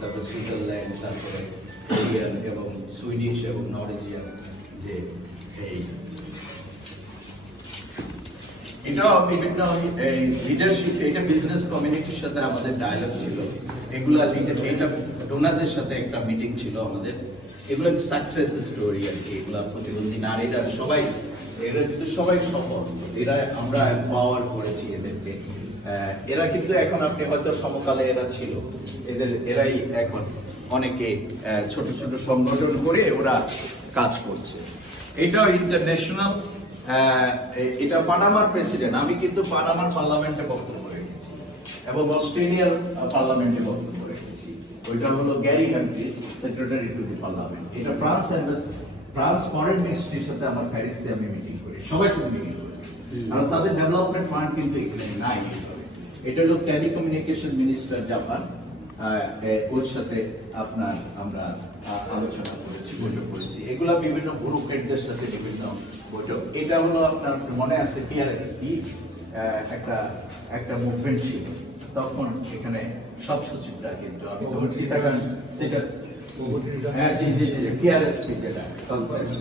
তারপর সুইজারল্যান্ড, তারপরে কোরিয়ান এবং সুইডিশ এবং নরওয়েজিয়ান যে এই এটাও বিভিন্ন এই লিডারশিপ এটা বিজনেস কমিউনিটির সাথে আমাদের ডায়ালগ ছিল। এগুলা এটা ডোনারদের সাথে একটা মিটিং ছিল আমাদের। এগুলো সাকসেস স্টোরি আর কি, এগুলা প্রতিবন্ধী নারীরা সবাই, এরা কিন্তু সবাই সফল। এরা, আমরা পাওয়ার করেছি এদেরকে। এরা কিন্তু এখন আপনি হয়তো সমকালে এরা ছিল। এদের, এরাই এখন অনেকে ছোট ছোট সংগঠন করে ওরা কাজ করছে। এটাও ইন্টারন্যাশনাল এটা পানামার প্রেসিডেন্ট আমি কিন্তু পানামার পার্লামেন্টে বক্তব্য রেখেছি এবং অস্ট্রেলিয়ার পার্লামেন্টে বক্তব্য রেখেছি। ওইটা হলো Gary Huntis secretary to the parliament এটা ফ্রান্স ফ্রান্স ফরেন মিনিস্ট্রির সাথে আমার প্যারিসে আমি মিটিং করি। সবাই সাথে মিটিং কারণ তাদের ডেভেলপমেন্ট ফান্ড কিন্তু এখানে নাই এটা হলো টেলিকমিউনিকেশন মিনিস্টার জাপান ওর সাথে আপনার আমরা আলোচনা করেছি বৈঠক করেছি। এগুলা বিভিন্ন হেডদের সাথে বিভিন্ন বৈঠক। এটা হলো আপনার মনে আছে পিআরএসপি একটা একটা মুভমেন্ট ছিল। তখন এখানে সব সচিবরা কিন্তু আমি তো সেটা সেটা হ্যাঁ জি জি জি পিআরএসপি যেটা concept,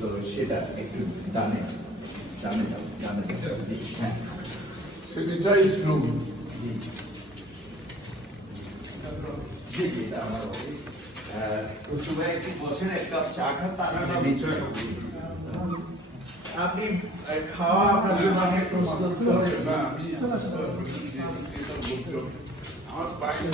তো সেটা একটু ডানে ডানে যাও, ডানে যাও। হ্যাঁ. জি জি জি আমার একটু বসেন এক কাপ চা খান তারপরে নিচে আপনি খাওয়া আপনার জন্য আমি প্রস্তুত করে না, আমি- আমার বাইরে